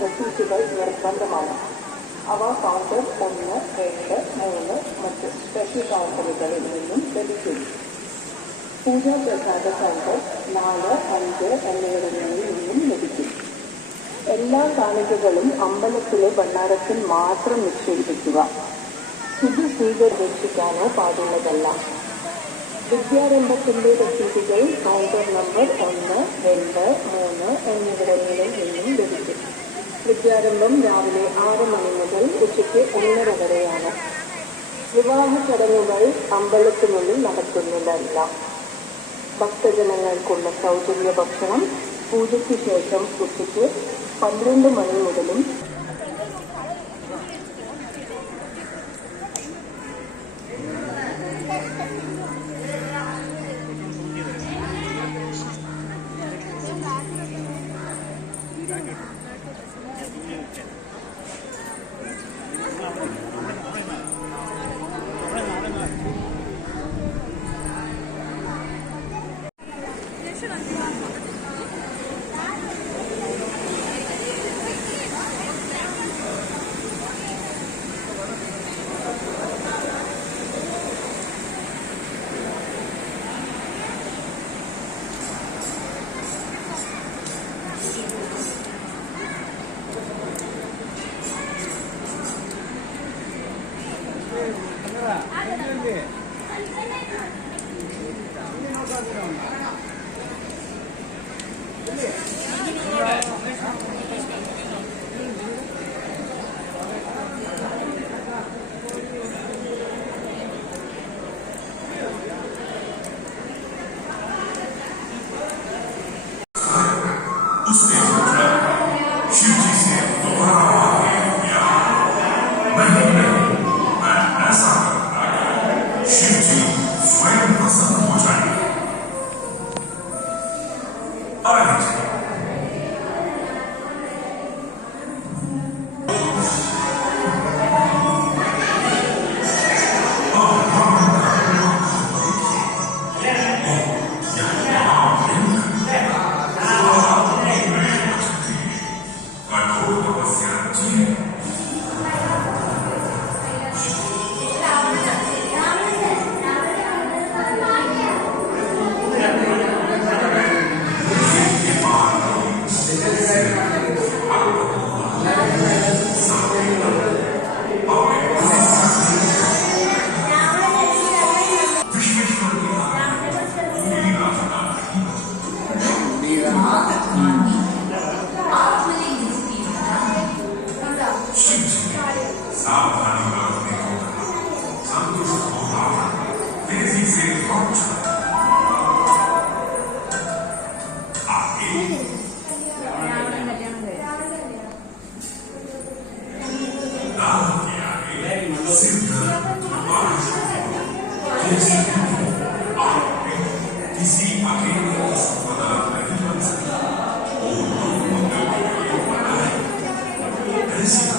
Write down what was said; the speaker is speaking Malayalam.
രസീതുകൾ നിർബന്ധമാണ്. അവ കൗണ്ടർ 1, 2, 3 മറ്റ് സ്പെഷ്യൽ കൗണ്ടറുകളിൽ നിന്നും ലഭിക്കും. പൂജാ പ്രസാദ കൗണ്ടർ 4, 5 എന്നിവിടങ്ങളിൽ നിന്നും ലഭിക്കും. എല്ലാ കാണികകളും അമ്പലത്തിലെ ഭണ്ഡാരത്തിൽ മാത്രം നിക്ഷേപിക്കുക. ഇത് സ്വീകരിക്കാനോ പാടുള്ളതല്ല. വിദ്യാരംഭത്തിന്റെ രസീതുകൾ കൗണ്ടർ നമ്പർ 1, 2, 3 എന്നിവിടങ്ങളിൽ നിന്നും ലഭിക്കും. വിദ്യാരംഭം രാവിലെ 6 മണി മുതൽ ഉച്ചയ്ക്ക് 1:30 വരെയാണ്. വിവാഹ ചടങ്ങുകൾ അമ്പലത്തിനുള്ളിൽ നടത്തുന്നതല്ല. ഭക്തജനങ്ങൾക്കുള്ള സൗജന്യ ഭക്ഷണം പൂജയ്ക്ക് ശേഷം ഉച്ചയ്ക്ക് 12 മണി മുതലും This